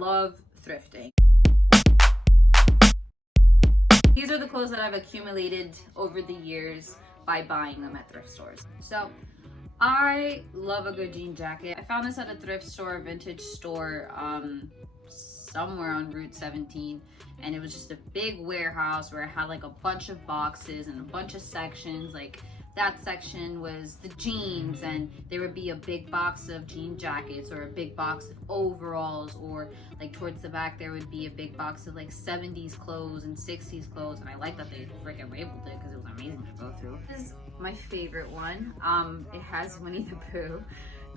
love thrifting. These are the clothes that I've accumulated over the years by buying them at thrift stores. So I love a good jean jacket. I found this at a thrift store, vintage store, somewhere on Route 17, and it was just a big warehouse where it had like a bunch of boxes and a bunch of sections. Like that section was the jeans, and there would be a big box of jean jackets or a big box of overalls, or like towards the back there would be a big box of like 70s clothes and 60s clothes. And I like that they freaking labeled it because it was amazing to go through. This is my favorite one. It has Winnie the Pooh.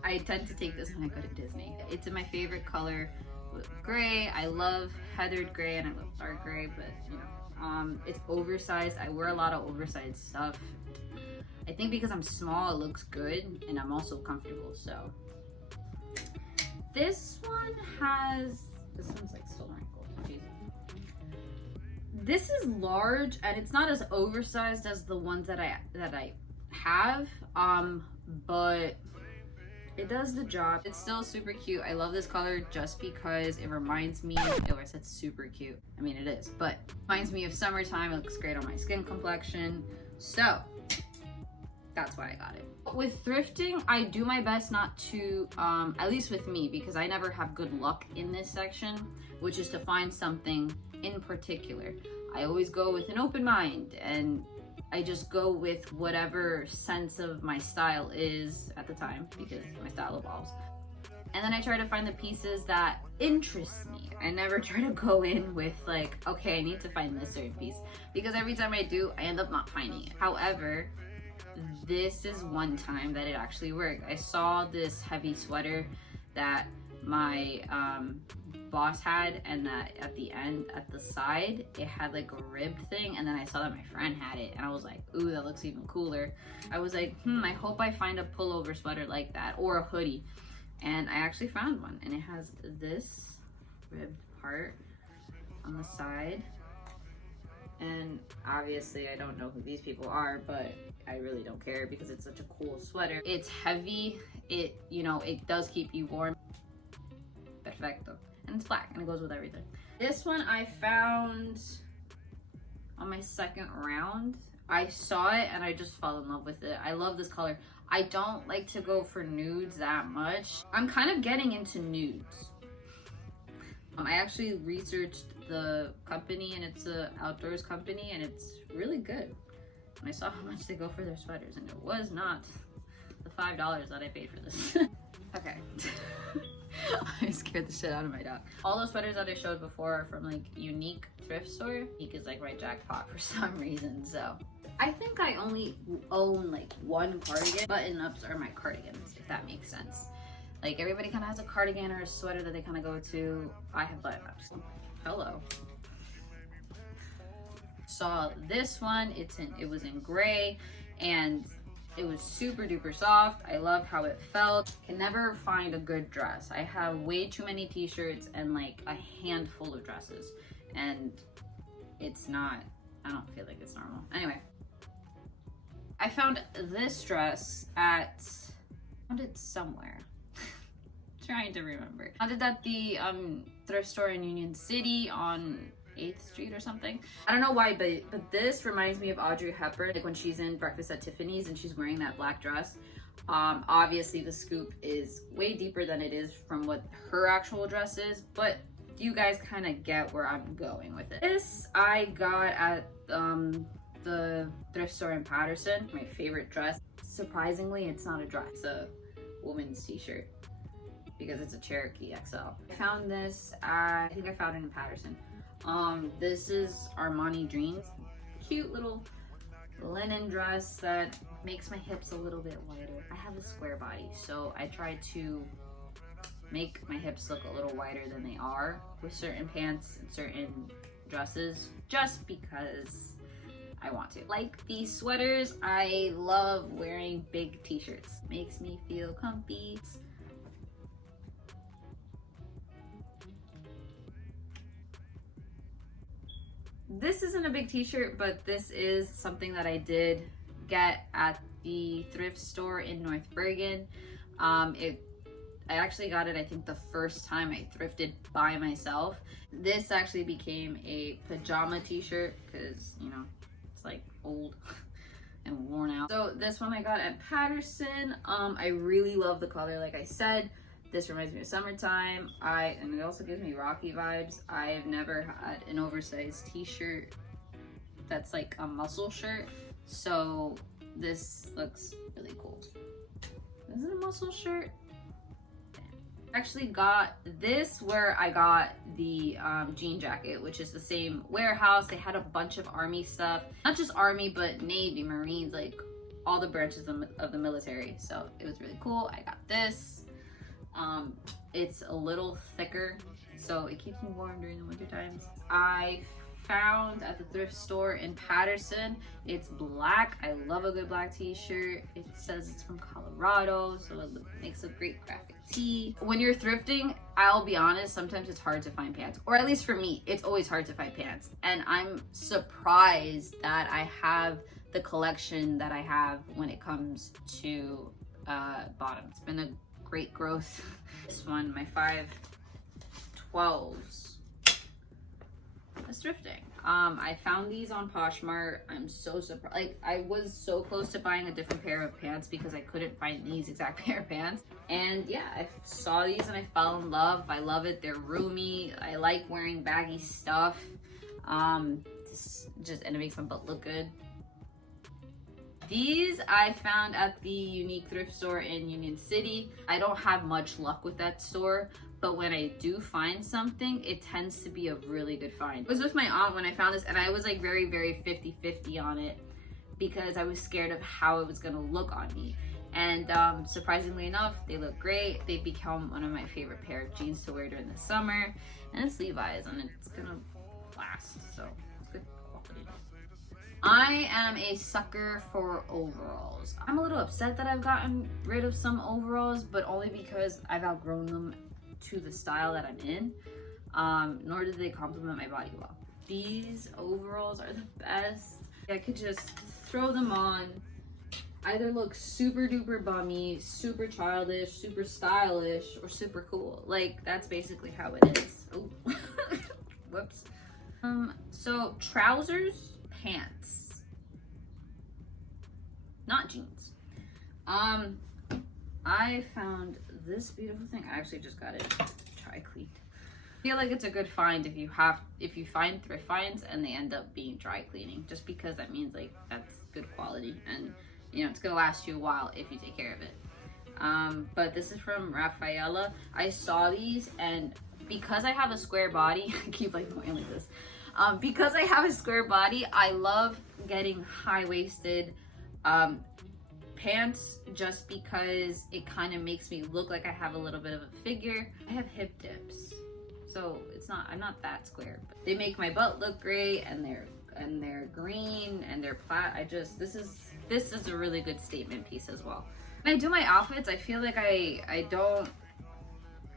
I tend to take this when I go to Disney. It's in my favorite color, gray. I love heathered gray and I love dark gray, but you know, it's oversized. I wear a lot of oversized stuff. I think because I'm small, it looks good, and I'm also comfortable. So this one's like still wrinkled. This is large, and it's not as oversized as the ones that I have, but it does the job. It's still super cute. I love this color just because it reminds me, oh, I said super cute. I mean, it is, but it reminds me of summertime. It looks great on my skin complexion. So that's why I got it. With thrifting, I do my best not to, at least with me, because I never have good luck in this section, which is to find something in particular. I always go with an open mind, and I just go with whatever sense of my style is at the time, because my style evolves. And then I try to find the pieces that interest me. I never try to go in with like, okay, I need to find this certain piece, because every time I do, I end up not finding it. However, this is one time that it actually worked. I saw this heavy sweater that my boss had, and that at the end, at the side, it had like a ribbed thing, and then I saw that my friend had it, and I was like, ooh, that looks even cooler. I was like, I hope I find a pullover sweater like that, or a hoodie. And I actually found one, and it has this ribbed part on the side. And obviously I don't know who these people are, but I really don't care because it's such a cool sweater. It's heavy, it, you know, it does keep you warm. Perfecto. And it's black, and it goes with everything. This one I found on my second round. I saw it and I just fell in love with it. I love this color. I don't like to go for nudes that much. I'm kind of getting into nudes. I actually researched the company, and it's a outdoors company, and it's really good. And I saw how much they go for their sweaters, and it was not the $5 that I paid for this. Okay. I scared the shit out of my dog. All those sweaters that I showed before are from like Unique Thrift Store. Unique is like my jackpot for some reason, so. I think I only own like one cardigan. Button-ups are my cardigans, if that makes sense. Like everybody kind of has a cardigan or a sweater that they kind of go to. I have button-ups. Hello. Saw this one. It was in gray, and it was super duper soft. I love how it felt. Can never find a good dress. I have way too many t-shirts and like a handful of dresses, and it's not, I don't feel like it's normal. Anyway, I found this dress I found it somewhere. Trying to remember. I found it at the thrift store in Union City on 8th Street or something. I don't know why, but this reminds me of Audrey Hepburn, like when she's in Breakfast at Tiffany's and she's wearing that black dress. Obviously the scoop is way deeper than it is from what her actual dress is, but you guys kind of get where I'm going with it. This I got at the thrift store in Paterson. My favorite dress. Surprisingly, it's not a dress, it's a woman's t-shirt because it's a Cherokee XL. I found this, I think I found it in Paterson. This is Armani Dreams. Cute little linen dress that makes my hips a little bit wider. I have a square body, so I try to make my hips look a little wider than they are with certain pants and certain dresses, just because I want to. Like these sweaters, I love wearing big t-shirts. Makes me feel comfy. This isn't a big t-shirt, but this is something that I did get at the thrift store in North Bergen. I actually got it, I think, the first time I thrifted by myself. This actually became a pajama t-shirt because, you know, it's like old and worn out. So this one I got at Paterson. I really love the color, like I said. This reminds me of summertime. And it also gives me Rocky vibes. I've never had an oversized t-shirt that's like a muscle shirt. So this looks really cool. Is it a muscle shirt? Actually got this where I got the jean jacket, which is the same warehouse. They had a bunch of army stuff, not just army, but Navy, Marines, like all the branches of the military. So it was really cool. I got this. It's a little thicker, so it keeps me warm during the winter times. I found at the thrift store in Paterson. It's black. I love a good black t-shirt. It says it's from Colorado, so it makes a great graphic tee. When you're thrifting, I'll be honest, sometimes it's hard to find pants, or at least for me, it's always hard to find pants. And I'm surprised that I have the collection that I have when it comes to bottoms. It's been a great growth. This one, my 512s. That's thrifting. I found these on Poshmark. I'm so surprised. Like, I was so close to buying a different pair of pants because I couldn't find these exact pair of pants. And yeah, I saw these and I fell in love. I love it. They're roomy. I like wearing baggy stuff. And it makes my butt look good. These I found at the Unique Thrift store in Union City. I don't have much luck with that store, but when I do find something, it tends to be a really good find. I was with my aunt when I found this, and I was like very, very 50-50 on it because I was scared of how it was gonna look on me. And surprisingly enough, they look great. They become one of my favorite pair of jeans to wear during the summer. And it's Levi's, and it's gonna last, so it's good quality. I am a sucker for overalls. I'm a little upset that I've gotten rid of some overalls, but only because I've outgrown them to the style that I'm in, nor do they complement my body well. These overalls are the best. I could just throw them on, either look super duper bummy, super childish, super stylish, or super cool. Like, that's basically how it is. Oh, whoops. So trousers, pants, not jeans. I found this beautiful thing. I actually just got it dry cleaned. I feel like it's a good find if you find thrift finds and they end up being dry cleaning, just because that means like that's good quality and you know it's gonna last you a while if you take care of it. But this is from Rafaela. I saw these, and because I have a square body, I keep like going like this. Because I have a square body, I love getting high-waisted pants just because it kind of makes me look like I have a little bit of a figure. I have hip dips, so I'm not that square, but they make my butt look great, and they're green and they're this is a really good statement piece as well. When I do my outfits, I feel like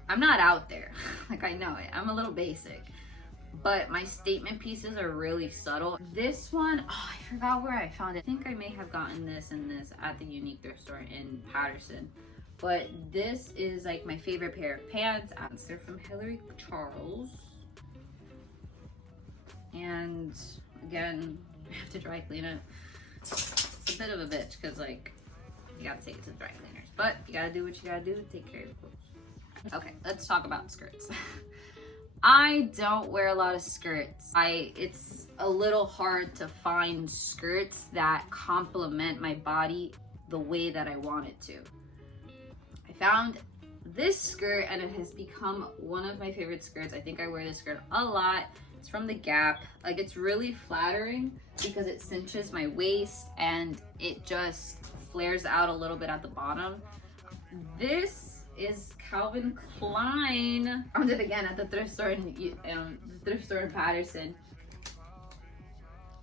I'm not out there. Like, I know it. I'm a little basic. But my statement pieces are really subtle. This one, oh, I forgot where I found it. I think I may have gotten this and this at the Unique Thrift store in Paterson. But this is like my favorite pair of pants. They're from Hillary Charles. And again, I have to dry clean it. It's a bit of a bitch because like, you gotta take it to the dry cleaners. But you gotta do what you gotta do to take care of your clothes. Okay, let's talk about skirts. I don't wear a lot of skirts. It's a little hard to find skirts that complement my body the way that I want it to. I found this skirt and it has become one of my favorite skirts. I think I wear this skirt a lot. It's from the Gap. Like, it's really flattering because it cinches my waist and it just flares out a little bit at the bottom. This is Calvin Klein. I found it again at the thrift store in Paterson.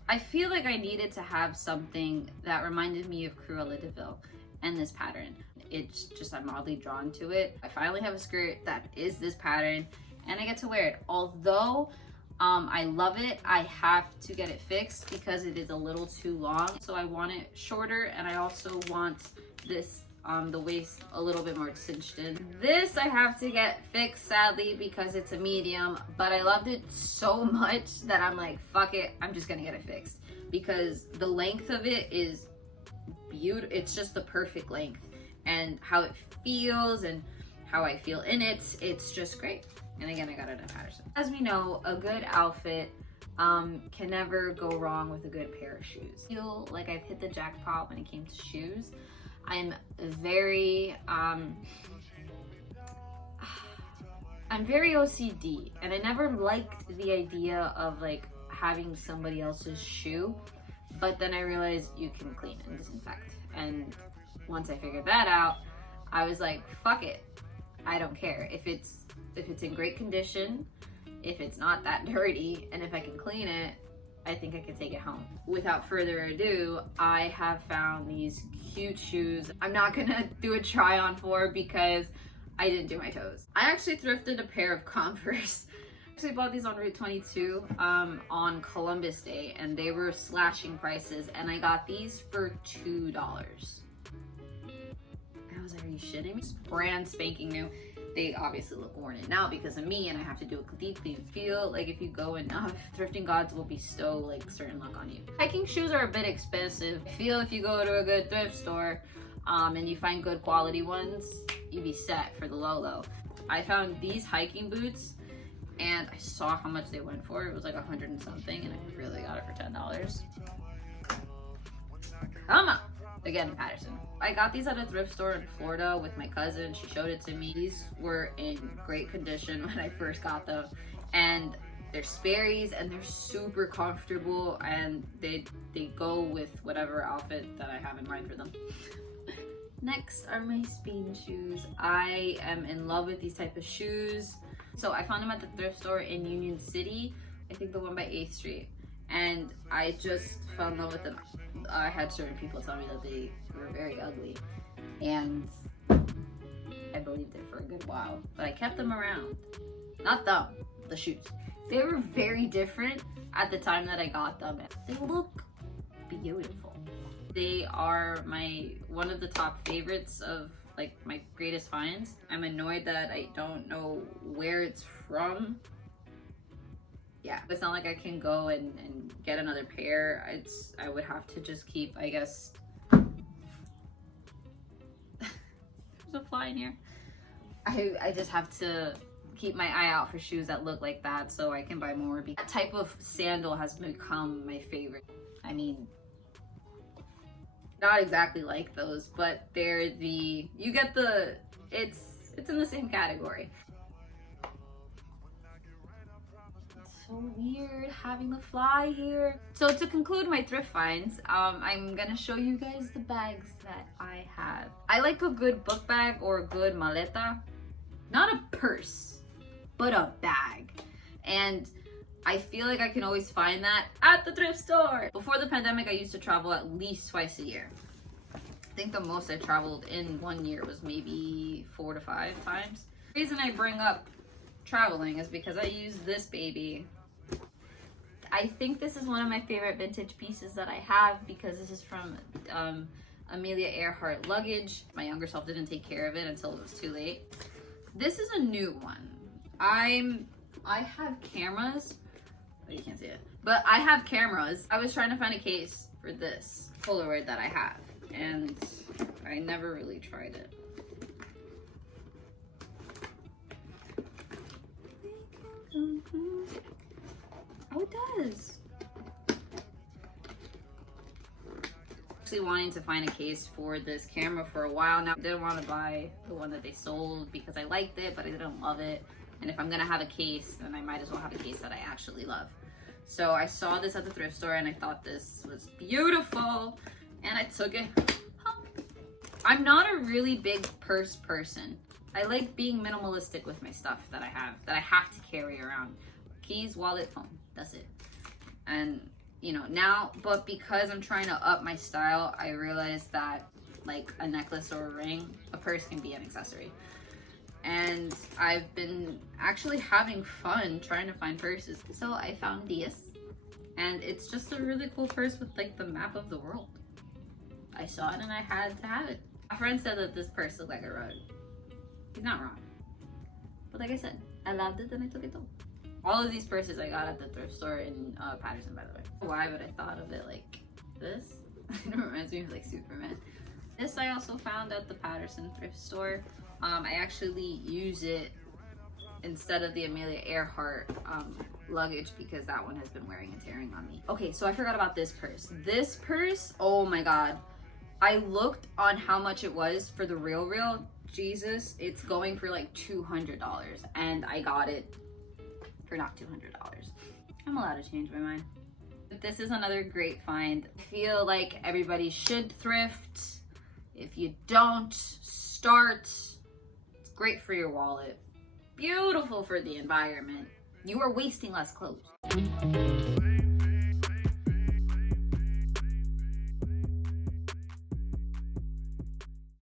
I feel like I needed to have something that reminded me of Cruella de Vil and this pattern. It's just, I'm oddly drawn to it. I finally have a skirt that is this pattern and I get to wear it. Although I love it, I have to get it fixed because it is a little too long. So I want it shorter, and I also want this the waist a little bit more cinched in. This I have to get fixed, sadly, because it's a medium, but I loved it so much that I'm like, fuck it, I'm just gonna get it fixed, because the length of it is beautiful. It's just the perfect length, and how it feels and how I feel in it, it's just great. And again, I got it at Paterson. As we know, a good outfit can never go wrong with a good pair of shoes. I feel like I've hit the jackpot when it came to shoes. I'm very OCD, and I never liked the idea of like having somebody else's shoe, but then I realized you can clean and disinfect. And once I figured that out, I was like, fuck it, I don't care if it's in great condition, if it's not that dirty, and if I can clean it, I think I could take it home. Without further ado, I have found these cute shoes. I'm not gonna do a try on for because I didn't do my toes. I actually thrifted a pair of Converse. I actually bought these on Route 22 on Columbus Day, and they were slashing prices, and I got these for $2. I was like, are you shitting me? Brand spanking new. They obviously look worn in now because of me, and I have to do a deep clean. Feel like if you go enough, thrifting gods will bestow like certain luck on you. Hiking shoes are a bit expensive. I feel if you go to a good thrift store and you find good quality ones, you'd be set for the low. I found these hiking boots, and I saw how much they went for. It was like 100 and something, and I really got it for $10. Come on. Again, Paterson. I got these at a thrift store in Florida with my cousin. She showed it to me. These were in great condition when I first got them, and they're Sperry's, and they're super comfortable, and they go with whatever outfit that I have in mind for them. Next are my speed shoes. I am in love with these type of shoes. So I found them at the thrift store in Union City, I think the one by 8th Street, and I just fell in love with them. I had certain people tell me that they were very ugly, and I believed it for a good while, but I kept them around. Not them, the shoes. They were very different at the time that I got them. They look beautiful. They are one of the top favorites of like my greatest finds. I'm annoyed that I don't know where it's from. Yeah, it's not like I can go and get another pair. I would have to just keep, I guess. There's a fly in here. I just have to keep my eye out for shoes that look like that so I can buy more. That type of sandal has become my favorite. I mean, not exactly like those, but they're you get the, it's in the same category. So weird having the fly here. So to conclude my thrift finds, I'm gonna show you guys the bags that I have. I like a good book bag or a good maleta. Not a purse, but a bag. And I feel like I can always find that at the thrift store. Before the pandemic, I used to travel at least twice a year. I think the most I traveled in 1 year was maybe 4 to 5 times. The reason I bring up traveling is because I use this baby. I think this is one of my favorite vintage pieces that I have because this is from Amelia Earhart luggage. My younger self didn't take care of it until it was too late. This is a new one. I have cameras, but you can't see it. But I have cameras. I was trying to find a case for this Polaroid that I have, and I never really tried it. Oh, it does. Actually wanting to find a case for this camera for a while now. I didn't want to buy the one that they sold because I liked it, but I didn't love it. And if I'm gonna have a case, then I might as well have a case that I actually love. So I saw this at the thrift store and I thought this was beautiful, and I took it home. I'm not a really big purse person. I like being minimalistic with my stuff that I have to carry around. Keys, wallet, phone, that's it. And you know, now, but because I'm trying to up my style, I realized that like a necklace or a ring, a purse can be an accessory. And I've been actually having fun trying to find purses. So I found this, and it's just a really cool purse with like the map of the world. I saw it and I had to have it. My friend said that this purse looked like a rug. He's not wrong. But like I said, I loved it and I took it though. All of these purses I got at the thrift store in Paterson, by the way. Why would I thought of it like this? It reminds me of like Superman. This I also found at the Paterson thrift store. I actually use it instead of the Amelia Earhart luggage because that one has been wearing and tearing on me. Okay, so I forgot about this purse. This purse, oh my god. I looked on how much it was for the real. Jesus, it's going for like $200 and I got it for not $200. I'm allowed to change my mind. But this is another great find. I feel like everybody should thrift. If you don't, start. It's great for your wallet. Beautiful for the environment. You are wasting less clothes.